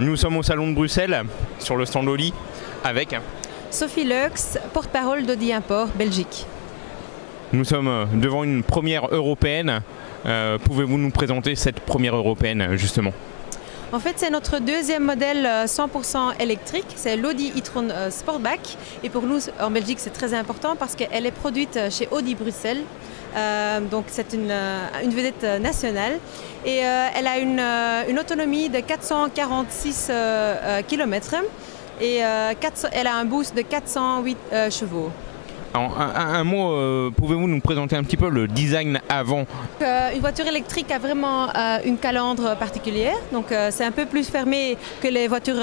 Nous sommes au salon de Bruxelles, sur le stand Audi, avec Sophie Leux, porte-parole d'Audi Import Belgique. Nous sommes devant une première européenne. Pouvez-vous nous présenter cette première européenne justement? En fait, c'est notre deuxième modèle 100% électrique, c'est l'Audi e-tron Sportback. Et pour nous, en Belgique, c'est très important parce qu'elle est produite chez Audi Bruxelles. Donc c'est une vedette nationale. Et elle a une autonomie de 446 km et elle a un boost de 408 chevaux. Alors, un mot, pouvez-vous nous présenter un petit peu le design avant? Une voiture électrique a vraiment une calandre particulière, donc c'est un peu plus fermé que les voitures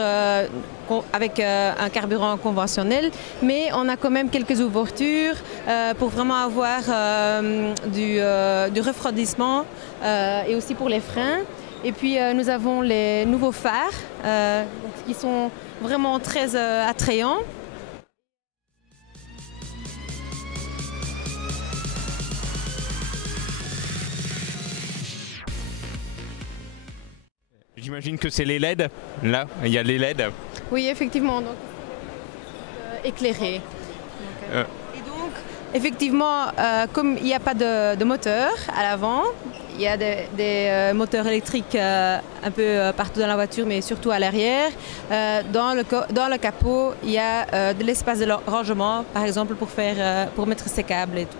avec un carburant conventionnel, mais on a quand même quelques ouvertures pour vraiment avoir du refroidissement et aussi pour les freins. Et puis nous avons les nouveaux phares qui sont vraiment très attrayants. J'imagine que c'est les LED, là, il y a les LED. Oui, effectivement, donc éclairé. Et donc, effectivement, comme il n'y a pas de moteur à l'avant, il y a des moteurs électriques un peu partout dans la voiture, mais surtout à l'arrière. Dans le capot, il y a de l'espace de rangement, par exemple, pour mettre ses câbles et tout.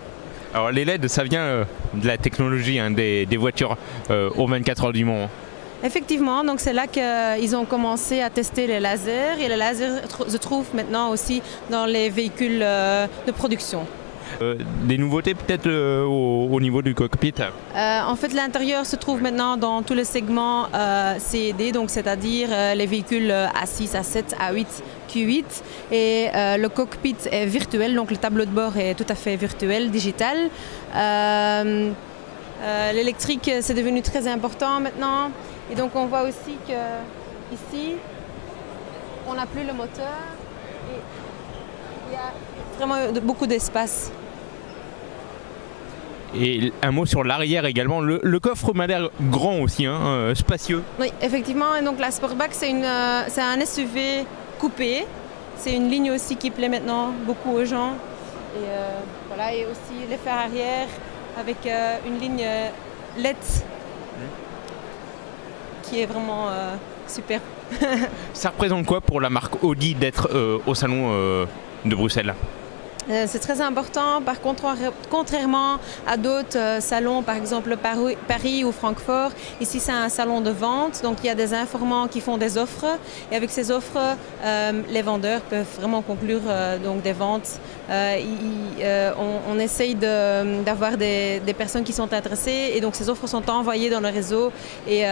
Alors les LED, ça vient de la technologie des voitures aux 24 heures du Mans. Effectivement, donc c'est là qu'ils ont commencé à tester les lasers et les lasers se trouvent maintenant aussi dans les véhicules de production. Des nouveautés peut-être au niveau du cockpit? En fait, l'intérieur se trouve maintenant dans tous les segments C et D, donc c'est-à-dire les véhicules A6, A7, A8, Q8. Et le cockpit est virtuel, donc le tableau de bord est tout à fait virtuel, digital. L'électrique, c'est devenu très important maintenant. Et donc on voit aussi qu'ici, on n'a plus le moteur et il y a vraiment beaucoup d'espace. Et un mot sur l'arrière également, le coffre m'a l'air grand aussi, hein, spacieux. Oui, effectivement, et donc la Sportback c'est un SUV coupé. C'est une ligne aussi qui plaît maintenant beaucoup aux gens. Et, voilà, et aussi les phares arrière avec une ligne LED. Qui est vraiment super. Ça représente quoi pour la marque Audi d'être au salon de Bruxelles? C'est très important, par contre, contrairement à d'autres salons, par exemple Paris ou Francfort, ici c'est un salon de vente, donc il y a des informants qui font des offres et avec ces offres, les vendeurs peuvent vraiment conclure donc des ventes. On essaye d'avoir des personnes qui sont intéressées et donc ces offres sont envoyées dans le réseau et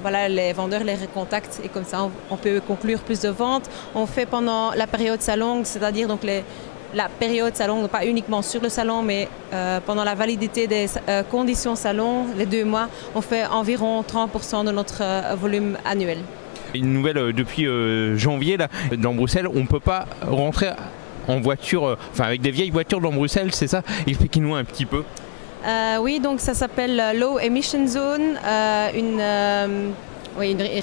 voilà, les vendeurs les recontactent et comme ça on peut conclure plus de ventes. On fait pendant la période salon, c'est-à-dire donc la période salon, pas uniquement sur le salon, mais pendant la validité des conditions salon, les 2 mois, on fait environ 30% de notre volume annuel. Une nouvelle depuis janvier, là, dans Bruxelles, on ne peut pas rentrer en voiture, enfin avec des vieilles voitures dans Bruxelles, c'est ça? Expliquez-nous un petit peu. Oui, donc ça s'appelle Low Emission Zone, une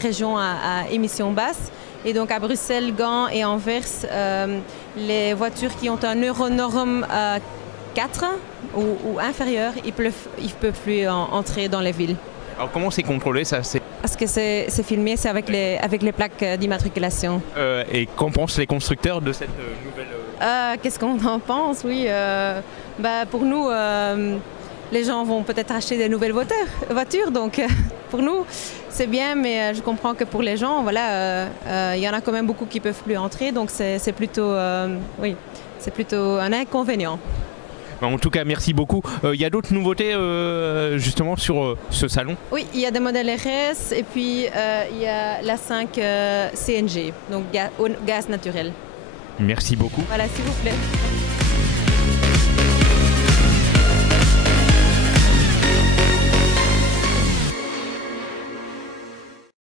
région à émissions basses. Et donc à Bruxelles, Gand et Anvers, les voitures qui ont un Euronorm 4 ou inférieur, ils ne peuvent plus entrer dans les villes. Alors comment c'est contrôlé ça? Parce que c'est filmé, c'est avec les plaques d'immatriculation. Et qu'en pensent les constructeurs de cette nouvelle Qu'est-ce qu'on en pense? Oui, pour nous, les gens vont peut-être acheter des nouvelles voitures, donc pour nous c'est bien, mais je comprends que pour les gens, voilà, il y en a quand même beaucoup qui ne peuvent plus entrer, donc c'est plutôt, oui, c'est plutôt un inconvénient. En tout cas, merci beaucoup. Il y a d'autres nouveautés justement sur ce salon? Oui, il y a des modèles RS et puis il y a l'A5 CNG, donc gaz naturel. Merci beaucoup. Voilà, s'il vous plaît.